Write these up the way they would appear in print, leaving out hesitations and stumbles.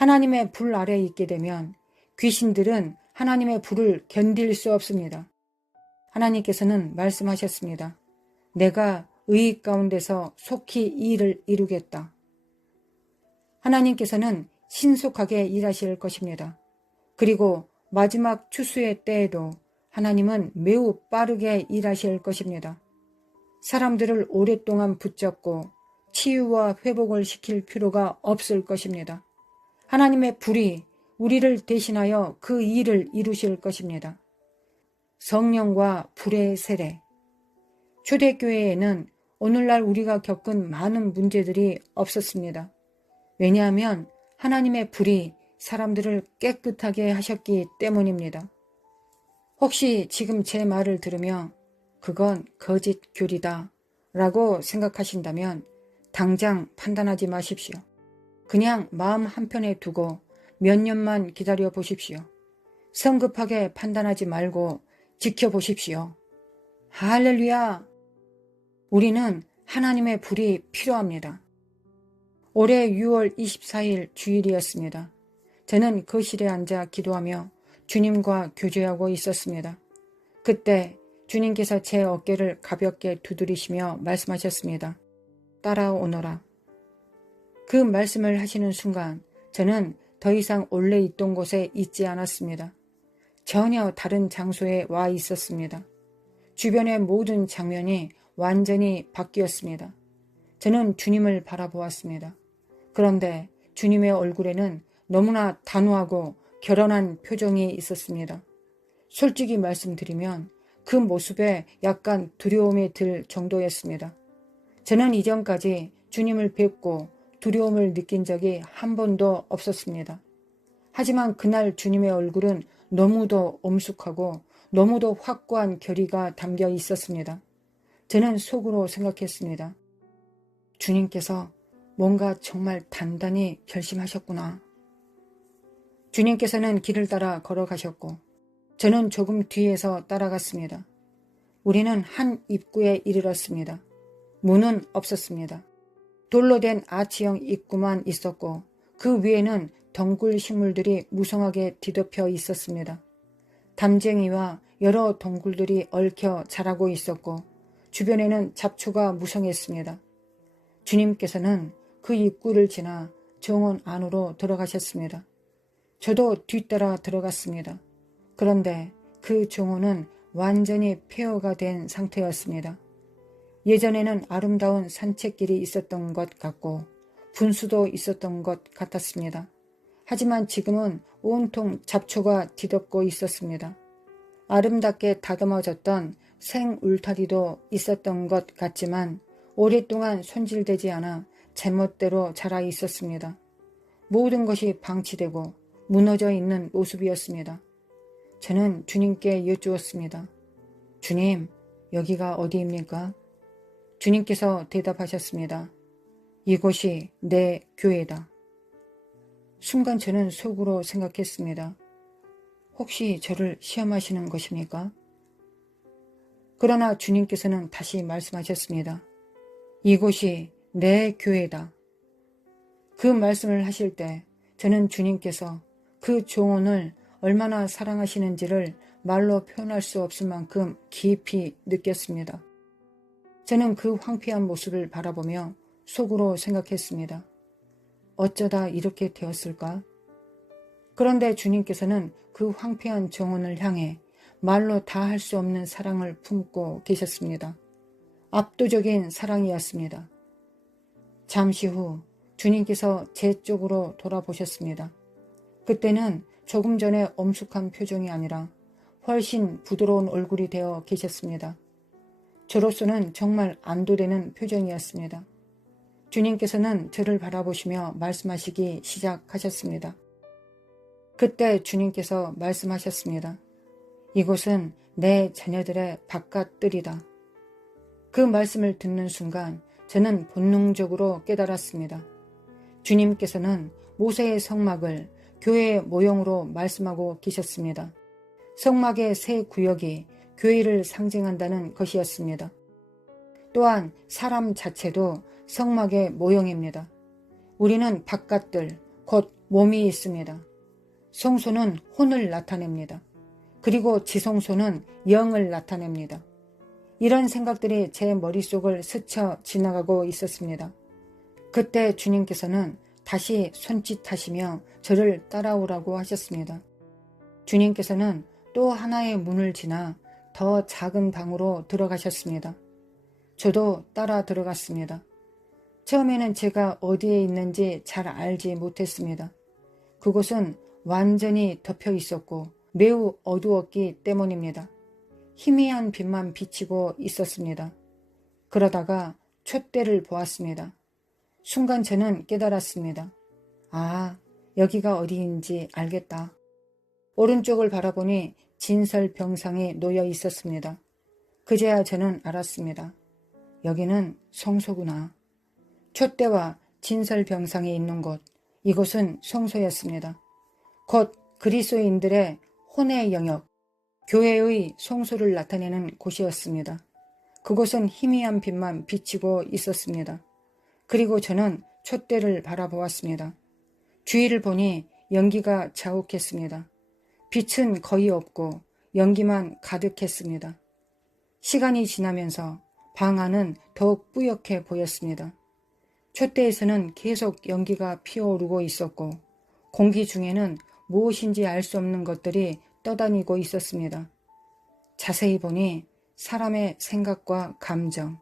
하나님의 불 아래에 있게 되면 귀신들은 하나님의 불을 견딜 수 없습니다. 하나님께서는 말씀하셨습니다. 내가 의의 가운데서 속히 이 일을 이루겠다. 하나님께서는 신속하게 일하실 것입니다. 그리고 마지막 추수의 때에도 하나님은 매우 빠르게 일하실 것입니다. 사람들을 오랫동안 붙잡고 치유와 회복을 시킬 필요가 없을 것입니다. 하나님의 불이 우리를 대신하여 그 일을 이루실 것입니다. 성령과 불의 세례. 초대교회에는 오늘날 우리가 겪은 많은 문제들이 없었습니다. 왜냐하면 하나님의 불이 사람들을 깨끗하게 하셨기 때문입니다. 혹시 지금 제 말을 들으며 그건 거짓 교리다 라고 생각하신다면 당장 판단하지 마십시오. 그냥 마음 한편에 두고 몇 년만 기다려 보십시오. 성급하게 판단하지 말고 지켜보십시오. 할렐루야! 우리는 하나님의 불이 필요합니다. 올해 6월 24일 주일이었습니다. 저는 거실에 앉아 기도하며 주님과 교제하고 있었습니다. 그때 주님께서 제 어깨를 가볍게 두드리시며 말씀하셨습니다. 따라오너라. 그 말씀을 하시는 순간 저는 더 이상 원래 있던 곳에 있지 않았습니다. 전혀 다른 장소에 와 있었습니다. 주변의 모든 장면이 완전히 바뀌었습니다. 저는 주님을 바라보았습니다. 그런데 주님의 얼굴에는 너무나 단호하고 결연한 표정이 있었습니다. 솔직히 말씀드리면 그 모습에 약간 두려움이 들 정도였습니다. 저는 이전까지 주님을 뵙고 두려움을 느낀 적이 한 번도 없었습니다. 하지만 그날 주님의 얼굴은 너무도 엄숙하고 너무도 확고한 결의가 담겨 있었습니다. 저는 속으로 생각했습니다. 주님께서 뭔가 정말 단단히 결심하셨구나. 주님께서는 길을 따라 걸어가셨고 저는 조금 뒤에서 따라갔습니다. 우리는 한 입구에 이르렀습니다. 문은 없었습니다. 돌로 된 아치형 입구만 있었고 그 위에는 덩굴 식물들이 무성하게 뒤덮여 있었습니다. 담쟁이와 여러 덩굴들이 얽혀 자라고 있었고 주변에는 잡초가 무성했습니다. 주님께서는 그 입구를 지나 정원 안으로 들어가셨습니다. 저도 뒤따라 들어갔습니다. 그런데 그 정원은 완전히 폐허가 된 상태였습니다. 예전에는 아름다운 산책길이 있었던 것 같고 분수도 있었던 것 같았습니다. 하지만 지금은 온통 잡초가 뒤덮고 있었습니다. 아름답게 다듬어졌던 생 울타리도 있었던 것 같지만 오랫동안 손질되지 않아 제멋대로 자라 있었습니다. 모든 것이 방치되고 무너져 있는 모습이었습니다. 저는 주님께 여쭈었습니다. 주님, 여기가 어디입니까? 주님께서 대답하셨습니다. 이곳이 내 교회다. 순간 저는 속으로 생각했습니다. 혹시 저를 시험하시는 것입니까? 그러나 주님께서는 다시 말씀하셨습니다. 이곳이 내 교회다. 그 말씀을 하실 때 저는 주님께서 그 종언을 얼마나 사랑하시는지를 말로 표현할 수 없을 만큼 깊이 느꼈습니다. 저는 그 황폐한 모습을 바라보며 속으로 생각했습니다. 어쩌다 이렇게 되었을까? 그런데 주님께서는 그 황폐한 정원을 향해 말로 다 할 수 없는 사랑을 품고 계셨습니다. 압도적인 사랑이었습니다. 잠시 후 주님께서 제 쪽으로 돌아보셨습니다. 그때는 조금 전에 엄숙한 표정이 아니라 훨씬 부드러운 얼굴이 되어 계셨습니다. 저로서는 정말 안도되는 표정이었습니다. 주님께서는 저를 바라보시며 말씀하시기 시작하셨습니다. 그때 주님께서 말씀하셨습니다. 이곳은 내 자녀들의 바깥뜰이다. 그 말씀을 듣는 순간 저는 본능적으로 깨달았습니다. 주님께서는 모세의 성막을 교회의 모형으로 말씀하고 계셨습니다. 성막의 세 구역이 교회를 상징한다는 것이었습니다. 또한 사람 자체도 성막의 모형입니다. 우리는 바깥들, 곧 몸이 있습니다. 성소는 혼을 나타냅니다. 그리고 지성소는 영을 나타냅니다. 이런 생각들이 제 머릿속을 스쳐 지나가고 있었습니다. 그때 주님께서는 다시 손짓하시며 저를 따라오라고 하셨습니다. 주님께서는 또 하나의 문을 지나 더 작은 방으로 들어가셨습니다. 저도 따라 들어갔습니다. 처음에는 제가 어디에 있는지 잘 알지 못했습니다. 그곳은 완전히 덮여 있었고 매우 어두웠기 때문입니다. 희미한 빛만 비치고 있었습니다. 그러다가 촛대를 보았습니다. 순간 저는 깨달았습니다. 아, 여기가 어디인지 알겠다. 오른쪽을 바라보니 진설병상이 놓여 있었습니다. 그제야 저는 알았습니다. 여기는 성소구나. 촛대와 진설병상이 있는 곳, 이곳은 성소였습니다. 곧 그리스도인들의 혼의 영역, 교회의 성소를 나타내는 곳이었습니다. 그곳은 희미한 빛만 비치고 있었습니다. 그리고 저는 촛대를 바라보았습니다. 주위를 보니 연기가 자욱했습니다. 빛은 거의 없고 연기만 가득했습니다. 시간이 지나면서 방 안은 더욱 뿌옇게 보였습니다. 촛대에서는 계속 연기가 피어오르고 있었고 공기 중에는 무엇인지 알 수 없는 것들이 떠다니고 있었습니다. 자세히 보니 사람의 생각과 감정,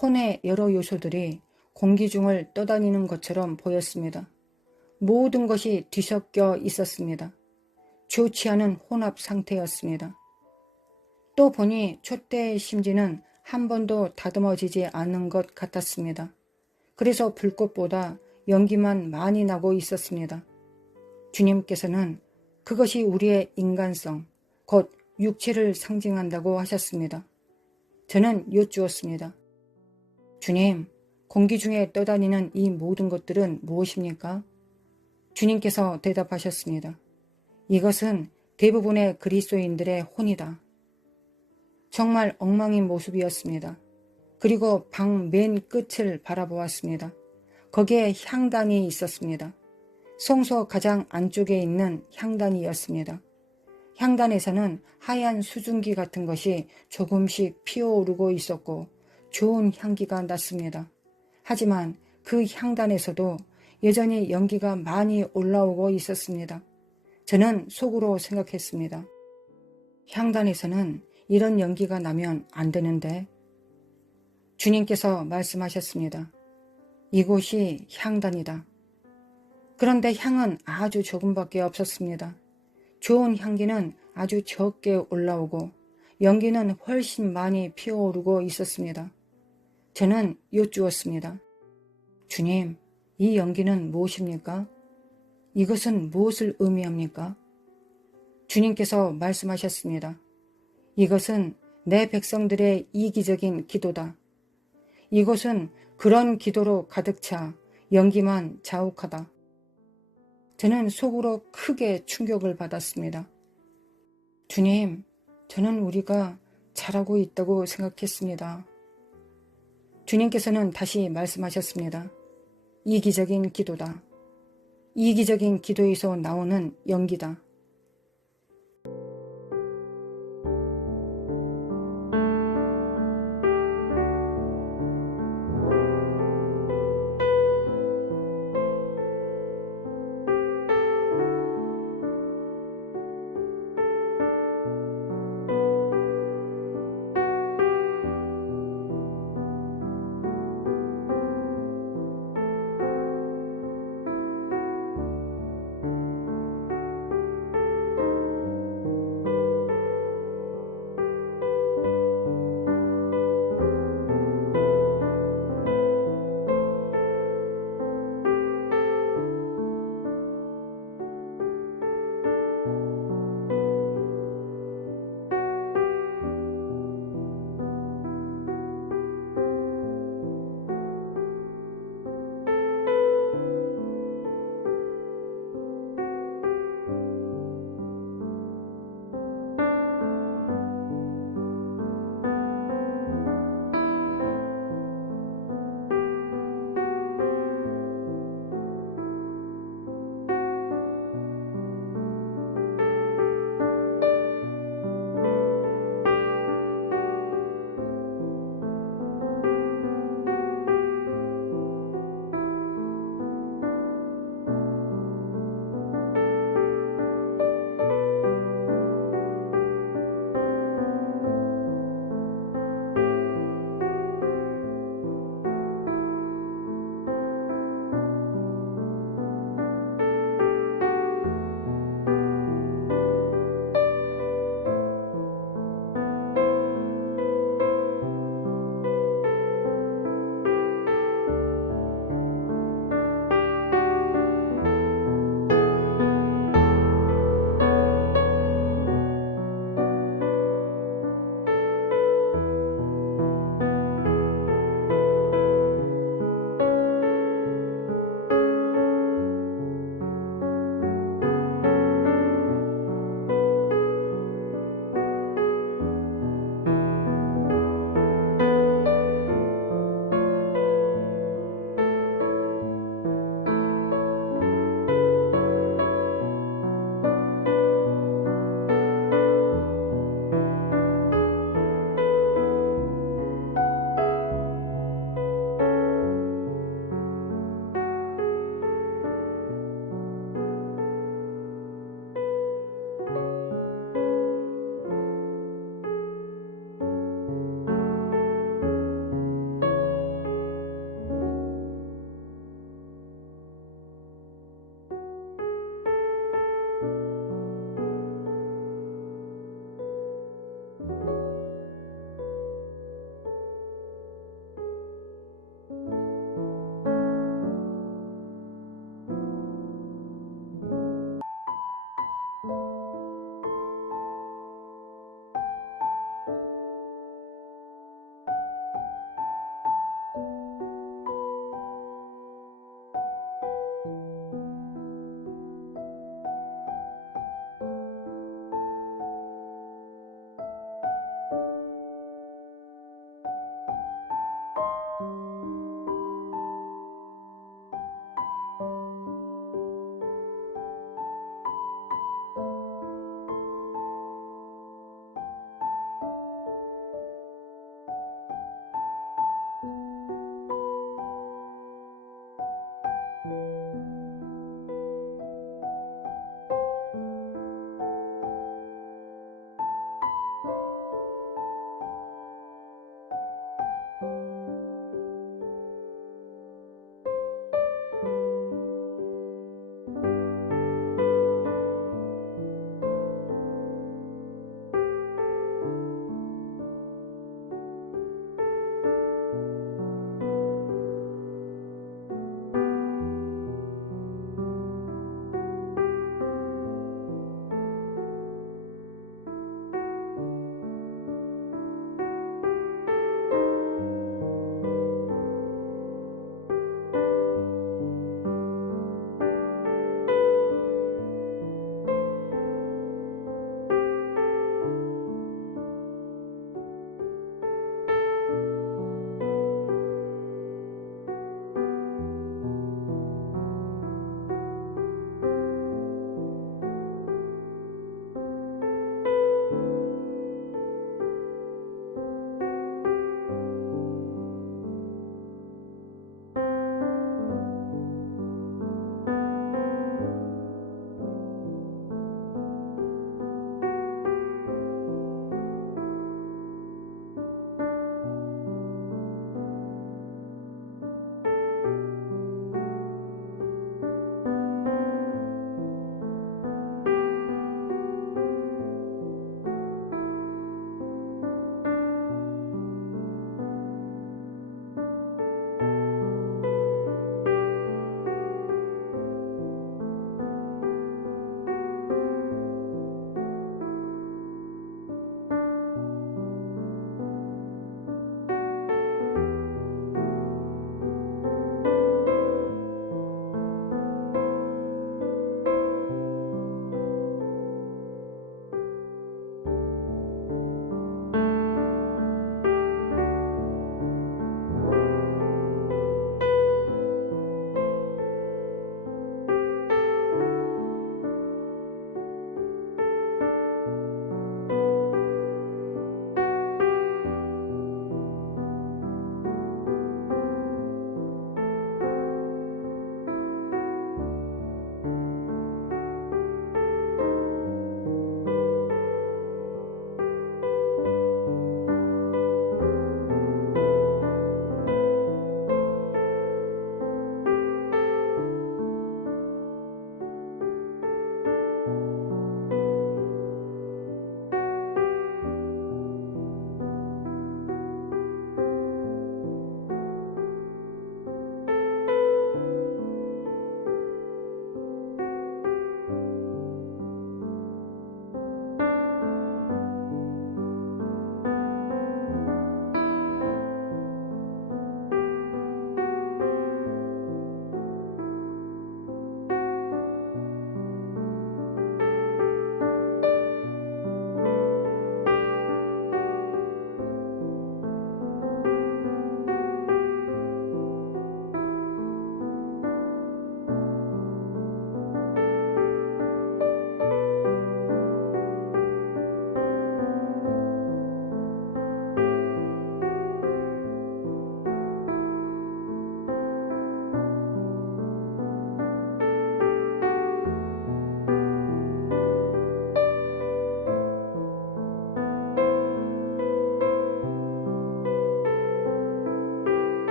혼의 여러 요소들이 공기 중을 떠다니는 것처럼 보였습니다. 모든 것이 뒤섞여 있었습니다. 좋지 않은 혼합 상태였습니다. 또 보니 촛대의 심지는 한 번도 다듬어지지 않은 것 같았습니다. 그래서 불꽃보다 연기만 많이 나고 있었습니다. 주님께서는 그것이 우리의 인간성, 곧 육체를 상징한다고 하셨습니다. 저는 여쭈었습니다. 주님, 공기 중에 떠다니는 이 모든 것들은 무엇입니까? 주님께서 대답하셨습니다. 이것은 대부분의 그리스도인들의 혼이다. 정말 엉망인 모습이었습니다. 그리고 방 맨 끝을 바라보았습니다. 거기에 향단이 있었습니다. 성소 가장 안쪽에 있는 향단이었습니다. 향단에서는 하얀 수증기 같은 것이 조금씩 피어오르고 있었고 좋은 향기가 났습니다. 하지만 그 향단에서도 여전히 연기가 많이 올라오고 있었습니다. 저는 속으로 생각했습니다. 향단에서는 이런 연기가 나면 안 되는데. 주님께서 말씀하셨습니다. 이곳이 향단이다. 그런데 향은 아주 조금밖에 없었습니다. 좋은 향기는 아주 적게 올라오고 연기는 훨씬 많이 피어오르고 있었습니다. 저는 여쭈었습니다. 주님, 이 연기는 무엇입니까? 이것은 무엇을 의미합니까? 주님께서 말씀하셨습니다. 이것은 내 백성들의 이기적인 기도다. 이곳은 그런 기도로 가득 차 연기만 자욱하다. 저는 속으로 크게 충격을 받았습니다. 주님, 저는 우리가 잘하고 있다고 생각했습니다. 주님께서는 다시 말씀하셨습니다. 이기적인 기도다. 이기적인 기도에서 나오는 연기다.